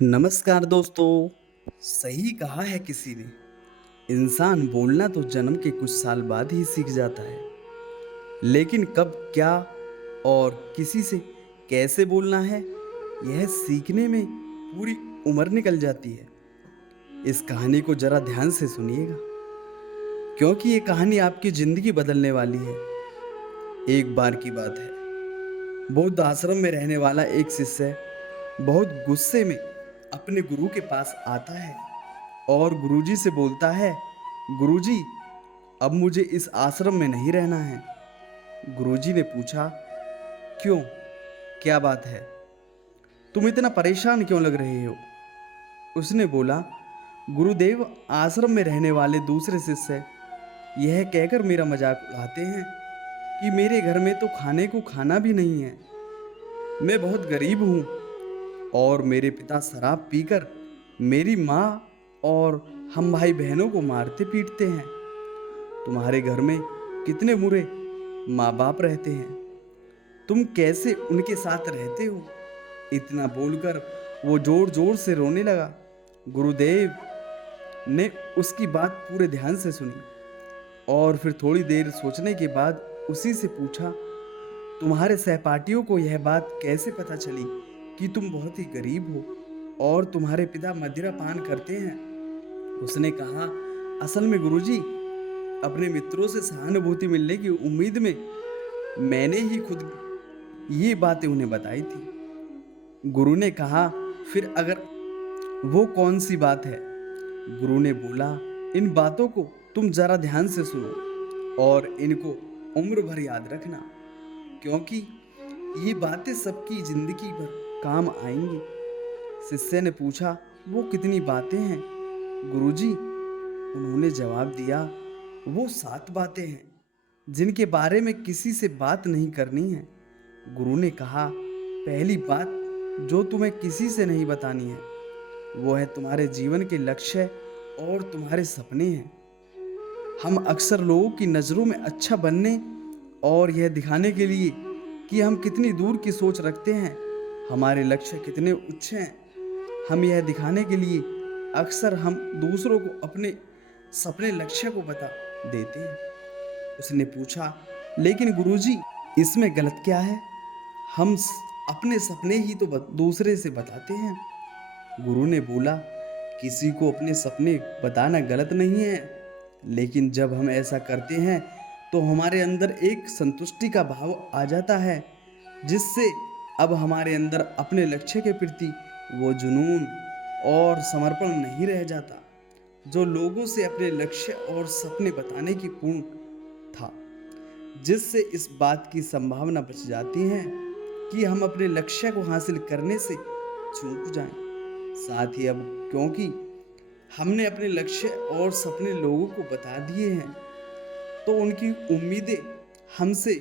नमस्कार दोस्तों। सही कहा है किसी ने, इंसान बोलना तो जन्म के कुछ साल बाद ही सीख जाता है, लेकिन कब, क्या और किसी से कैसे बोलना है, यह सीखने में पूरी उम्र निकल जाती है। इस कहानी को जरा ध्यान से सुनिएगा, क्योंकि ये कहानी आपकी जिंदगी बदलने वाली है। एक बार की बात है, बौद्ध आश्रम में रहने वाला एक शिष्य बहुत गुस्से में अपने गुरु के पास आता है और गुरुजी से बोलता है, गुरुजी, अब मुझे इस आश्रम में नहीं रहना है। गुरुजी ने पूछा, क्यों, क्या बात है, तुम इतना परेशान क्यों लग रहे हो? उसने बोला, गुरुदेव, आश्रम में रहने वाले दूसरे शिष्य यह कहकर मेरा मजाक उड़ाते हैं कि मेरे घर में तो खाने को खाना भी नहीं है। मैं बहुत गरीब हूँ और मेरे पिता शराब पीकर मेरी माँ और हम भाई बहनों को मारते पीटते हैं। तुम्हारे घर में कितने बुरे माँ बाप रहते हैं, तुम कैसे उनके साथ रहते हो? इतना बोलकर वो जोर जोर से रोने लगा। गुरुदेव ने उसकी बात पूरे ध्यान से सुनी और फिर थोड़ी देर सोचने के बाद उसी से पूछा, तुम्हारे सहपाठियों को यह बात कैसे पता चली कि तुम बहुत ही गरीब हो और तुम्हारे पिता मदिरा पान करते हैं? उसने कहा, असल में गुरुजी, अपने मित्रों से सहानुभूति मिलने की उम्मीद में मैंने ही खुद ये बातें उन्हें बताई थी। गुरु ने कहा, फिर अगर वो कौन सी बात है? गुरु ने बोला, इन बातों को तुम जरा ध्यान से सुनो और इनको उम्र भर याद रखना, क्योंकि ये बातें सबकी जिंदगी भर काम आएंगी। शिष्य ने पूछा, वो कितनी बातें हैं गुरुजी? उन्होंने जवाब दिया, वो 7 बातें हैं जिनके बारे में किसी से बात नहीं करनी है। गुरु ने कहा, पहली बात जो तुम्हें किसी से नहीं बतानी है वो है तुम्हारे जीवन के लक्ष्य और तुम्हारे सपने हैं। हम अक्सर लोगों की नज़रों में अच्छा बनने और यह दिखाने के लिए कि हम कितनी दूर की सोच रखते हैं, हमारे लक्ष्य कितने उच्च हैं, हम यह दिखाने के लिए अक्सर हम दूसरों को अपने सपने लक्ष्य को बता देते हैं। उसने पूछा, लेकिन गुरुजी, इसमें गलत क्या है? हम अपने सपने ही तो दूसरे से बताते हैं। गुरु ने बोला, किसी को अपने सपने बताना गलत नहीं है, लेकिन जब हम ऐसा करते हैं तो हमारे अंदर एक संतुष्टि का भाव आ जाता है, जिससे अब हमारे अंदर अपने लक्ष्य के प्रति वो जुनून और समर्पण नहीं रह जाता जो लोगों से अपने लक्ष्य और सपने बताने की पूर्ण था, जिससे इस बात की संभावना बच जाती है कि हम अपने लक्ष्य को हासिल करने से चूक जाएं। साथ ही अब क्योंकि हमने अपने लक्ष्य और सपने लोगों को बता दिए हैं, तो उनकी उम्मीदें हमसे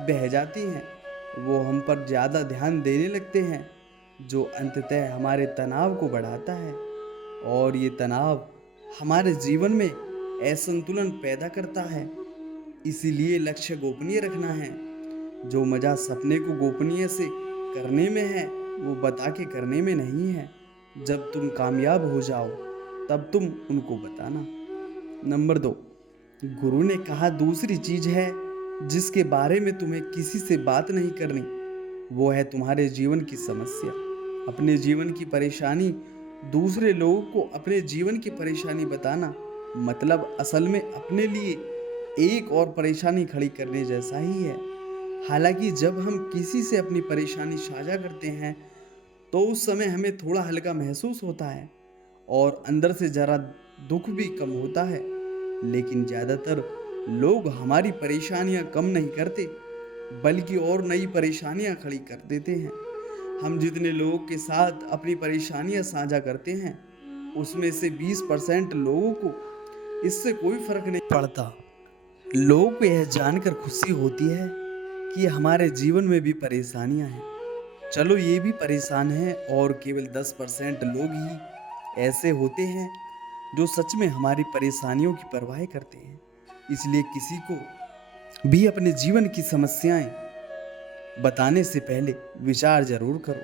बह जाती हैं, वो हम पर ज़्यादा ध्यान देने लगते हैं, जो अंततः हमारे तनाव को बढ़ाता है और ये तनाव हमारे जीवन में असंतुलन पैदा करता है। इसीलिए लक्ष्य गोपनीय रखना है। जो मज़ा सपने को गोपनीय से करने में है वो बता के करने में नहीं है। जब तुम कामयाब हो जाओ तब तुम उनको बताना। नंबर 2, गुरु ने कहा, दूसरी चीज है जिसके बारे में तुम्हें किसी से बात नहीं करनी, वो है तुम्हारे जीवन की समस्या। अपने जीवन की परेशानी दूसरे लोगों को अपने जीवन की परेशानी बताना मतलब असल में अपने लिए एक और परेशानी खड़ी करने जैसा ही है। हालांकि जब हम किसी से अपनी परेशानी साझा करते हैं तो उस समय हमें थोड़ा हल्का महसूस होता है और अंदर से जरा दुख भी कम होता है, लेकिन ज़्यादातर लोग हमारी परेशानियां कम नहीं करते बल्कि और नई परेशानियां खड़ी कर देते हैं। हम जितने लोगों के साथ अपनी परेशानियां साझा करते हैं उसमें से 20% लोगों को इससे कोई फर्क नहीं पड़ता। लोगों को यह जानकर खुशी होती है कि हमारे जीवन में भी परेशानियां हैं, चलो ये भी परेशान हैं, और केवल 10% लोग ही ऐसे होते हैं जो सच में हमारी परेशानियों की परवाह करते हैं। इसलिए किसी को भी अपने जीवन की समस्याएं बताने से पहले विचार जरूर करो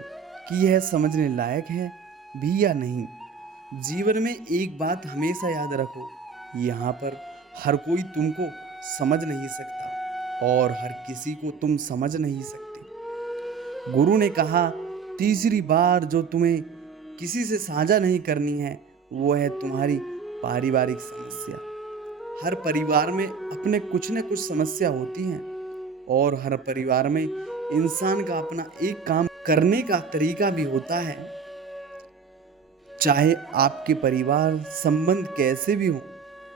कि यह समझने लायक है भी या नहीं। जीवन में एक बात हमेशा याद रखो, यहाँ पर हर कोई तुमको समझ नहीं सकता और हर किसी को तुम समझ नहीं सकते। गुरु ने कहा, तीसरी बार जो तुम्हें किसी से साझा नहीं करनी है वो है तुम्हारी पारिवारिक समस्या। हर परिवार में अपने कुछ न कुछ समस्या होती हैं और हर परिवार में इंसान का अपना एक काम करने का तरीका भी होता है। चाहे आपके परिवार संबंध कैसे भी हों,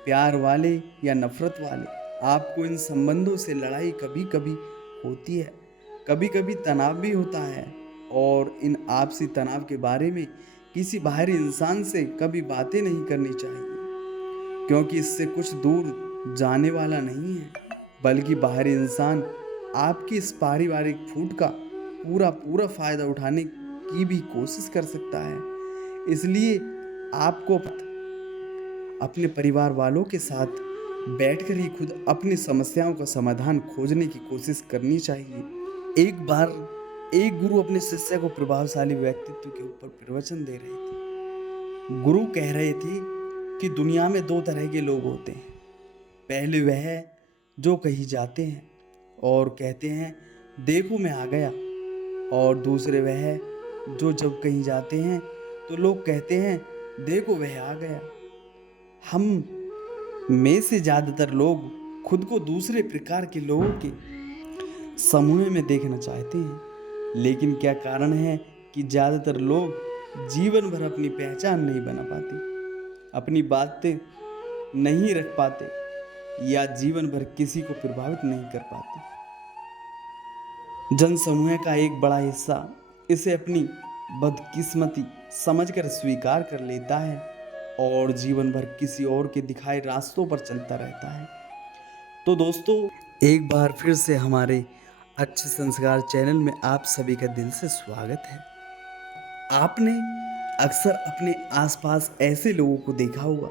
प्यार वाले या नफरत वाले, आपको इन संबंधों से लड़ाई कभी कभी होती है, कभी कभी तनाव भी होता है। और इन आपसी तनाव के बारे में किसी बाहरी इंसान से कभी बातें नहीं करनी चाहिए, क्योंकि इससे कुछ दूर जाने वाला नहीं है, बल्कि बाहरी इंसान आपकी इस पारिवारिक फूट का पूरा पूरा फायदा उठाने की भी कोशिश कर सकता है। इसलिए आपको अपने परिवार वालों के साथ बैठकर ही खुद अपनी समस्याओं का समाधान खोजने की कोशिश करनी चाहिए। एक बार एक गुरु अपने शिष्य को प्रभावशाली व्यक्तित्व के ऊपर प्रवचन दे रहे थे। गुरु कह रहे थे कि दुनिया में दो तरह के लोग होते हैं। पहले वह जो कहीं जाते हैं और कहते हैं देखो मैं आ गया, और दूसरे वह जो जब कहीं जाते हैं तो लोग कहते हैं देखो वह आ गया। हम में से ज़्यादातर लोग खुद को दूसरे प्रकार के लोगों के समूह में देखना चाहते हैं, लेकिन क्या कारण है कि ज़्यादातर लोग जीवन भर अपनी पहचान नहीं बना पाते, अपनी बातें नहीं रख पाते या जीवन भर किसी को प्रभावित नहीं कर पाते। जनसमूह का एक बड़ा हिस्सा इसे अपनी बदकिस्मती समझकर स्वीकार कर लेता है और जीवन भर किसी और के दिखाए रास्तों पर चलता रहता है। तो दोस्तों, एक बार फिर से हमारे अच्छे संस्कार चैनल में आप सभी का दिल से स्वागत है। आपने अक्सर अपने आसपास ऐसे लोगों को देखा होगा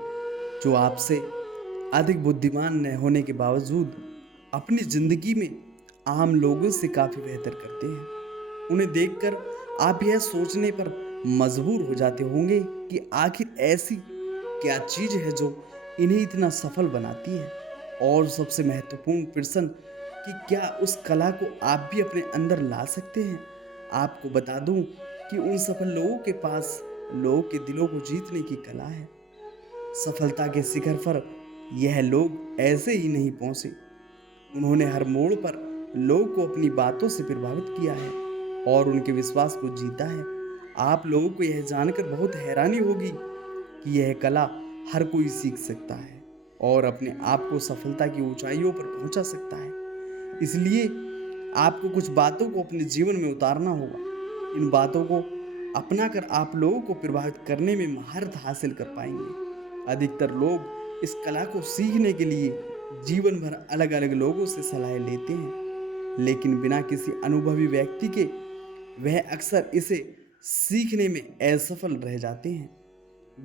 जो आपसे अधिक बुद्धिमान न होने के बावजूद अपनी जिंदगी में आम लोगों से काफ़ी बेहतर करते हैं। उन्हें देखकर आप यह सोचने पर मजबूर हो जाते होंगे कि आखिर ऐसी क्या चीज़ है जो इन्हें इतना सफल बनाती है, और सबसे महत्वपूर्ण प्रश्न कि क्या उस कला को आप भी अपने अंदर ला सकते हैं। आपको बता दूं कि उन सफल लोगों के पास लोगों के दिलों को जीतने की कला है। सफलता के शिखर पर यह लोग ऐसे ही नहीं पहुंचे, उन्होंने हर मोड़ पर लोगों को अपनी बातों से प्रभावित किया है और उनके विश्वास को जीता है। आप लोगों को यह जानकर बहुत हैरानी होगी कि यह कला हर कोई सीख सकता है और अपने आप को सफलता की ऊंचाइयों पर पहुंचा सकता है। इसलिए आपको कुछ बातों को अपने जीवन में उतारना होगा। इन बातों को अपनाकर आप लोगों को प्रभावित करने में महारत हासिल कर पाएंगे। अधिकतर लोग इस कला को सीखने के लिए जीवन भर अलग अलग लोगों से सलाह लेते हैं, लेकिन बिना किसी अनुभवी व्यक्ति के वह अक्सर इसे सीखने में असफल रह जाते हैं।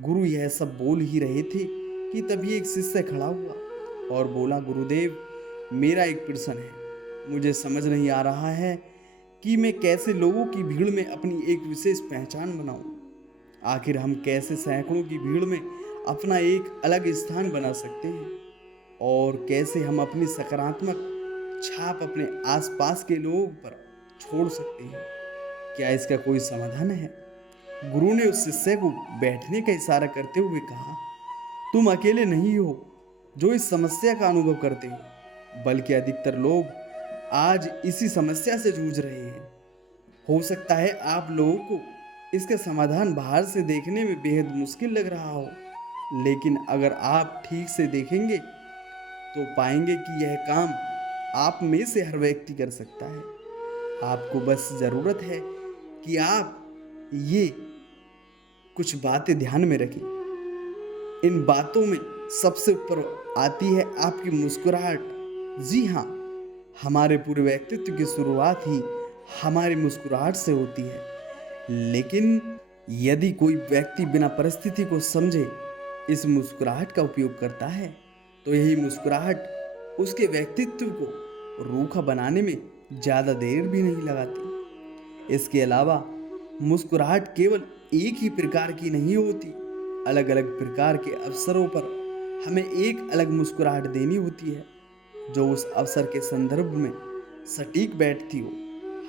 गुरु यह सब बोल ही रहे थे कि तभी एक शिष्य खड़ा हुआ और बोला, गुरुदेव, मेरा एक प्रश्न है। मुझे समझ नहीं आ रहा है कि मैं कैसे लोगों की भीड़ में अपनी एक विशेष पहचान बनाऊं। आखिर हम कैसे सैकड़ों की भीड़ में अपना एक अलग स्थान बना सकते हैं, और कैसे हम अपनी सकारात्मक छाप अपने आसपास के लोगों पर छोड़ सकते हैं। क्या इसका कोई समाधान है? गुरु ने उस शिष्य को बैठने का इशारा करते हुए कहा, तुम अकेले नहीं हो जो इस समस्या का अनुभव करते हो, बल्कि अधिकतर लोग आज इसी समस्या से जूझ रहे हैं। हो सकता है आप लोगों को इसका समाधान बाहर से देखने में बेहद मुश्किल लग रहा हो, लेकिन अगर आप ठीक से देखेंगे तो पाएंगे कि यह काम आप में से हर व्यक्ति कर सकता है। आपको बस ज़रूरत है कि आप ये कुछ बातें ध्यान में रखें। इन बातों में सबसे ऊपर आती है आपकी मुस्कुराहट। जी हाँ, हमारे पूरे व्यक्तित्व की शुरुआत ही हमारी मुस्कुराहट से होती है। लेकिन यदि कोई व्यक्ति बिना परिस्थिति को समझे इस मुस्कुराहट का उपयोग करता है, तो यही मुस्कुराहट उसके व्यक्तित्व को रूखा बनाने में ज़्यादा देर भी नहीं लगाती। इसके अलावा मुस्कुराहट केवल एक ही प्रकार की नहीं होती। अलग अलग प्रकार के अवसरों पर हमें एक अलग मुस्कुराहट देनी होती है, जो उस अवसर के संदर्भ में सटीक बैठती हो।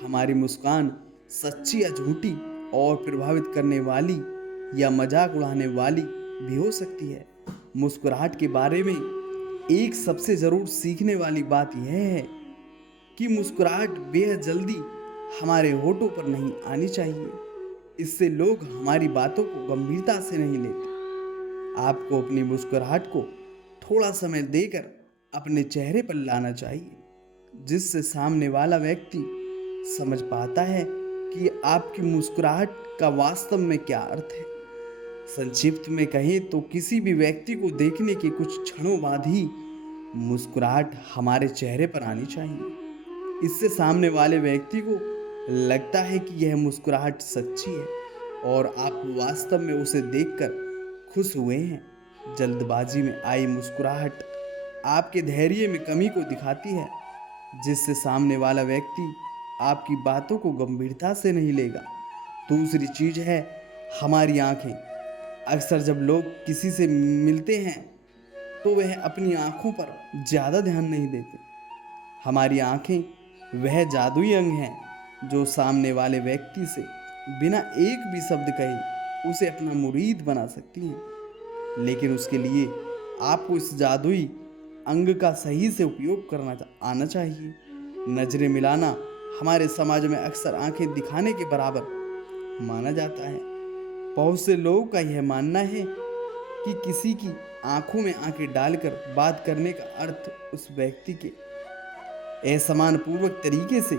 हमारी मुस्कान सच्ची या झूठी और प्रभावित करने वाली या मजाक उड़ाने वाली भी हो सकती है। मुस्कुराहट के बारे में एक सबसे ज़रूर सीखने वाली बात यह है कि मुस्कुराहट बेहद जल्दी हमारे होठों पर नहीं आनी चाहिए। इससे लोग हमारी बातों को गंभीरता से नहीं लेते। आपको अपनी मुस्कुराहट को थोड़ा समय देकर अपने चेहरे पर लाना चाहिए, जिससे सामने वाला व्यक्ति समझ पाता है कि आपकी मुस्कुराहट का वास्तव में क्या अर्थ है। संक्षिप्त में कहें तो किसी भी व्यक्ति को देखने के कुछ क्षणों बाद ही मुस्कुराहट हमारे चेहरे पर आनी चाहिए। इससे सामने वाले व्यक्ति को लगता है कि यह मुस्कुराहट सच्ची है और आप वास्तव में उसे देखकर खुश हुए हैं। जल्दबाजी में आई मुस्कुराहट आपके धैर्य में कमी को दिखाती है, जिससे सामने वाला व्यक्ति आपकी बातों को गंभीरता से नहीं लेगा। दूसरी चीज है हमारी आंखें। अक्सर जब लोग किसी से मिलते हैं तो वह अपनी आंखों पर ज़्यादा ध्यान नहीं देते। हमारी आंखें वह जादुई अंग हैं जो सामने वाले व्यक्ति से बिना एक भी शब्द कहे उसे अपना मुरीद बना सकती हैं। लेकिन उसके लिए आपको इस जादुई अंग का सही से उपयोग करना आना चाहिए। नजरें मिलाना हमारे समाज में अक्सर आंखें दिखाने के बराबर माना जाता है। बहुत से लोगों का यह मानना है कि किसी की आंखों में आंखें डालकर बात करने का अर्थ उस व्यक्ति के असम्मानपूर्वक तरीके से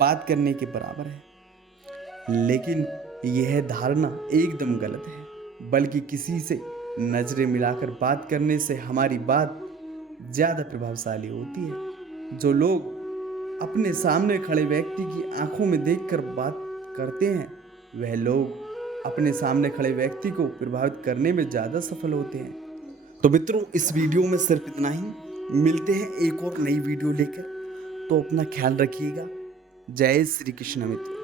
बात करने के बराबर है। लेकिन यह धारणा एकदम गलत है, बल्कि किसी से नजरें मिलाकर बात करने से हमारी बात ज़्यादा प्रभावशाली होती है। जो लोग अपने सामने खड़े व्यक्ति की आंखों में देखकर बात करते हैं, वह लोग अपने सामने खड़े व्यक्ति को प्रभावित करने में ज़्यादा सफल होते हैं। तो मित्रों, इस वीडियो में सिर्फ इतना ही। मिलते हैं एक और नई वीडियो लेकर। तो अपना ख्याल रखिएगा। जय श्री कृष्ण मित्रों।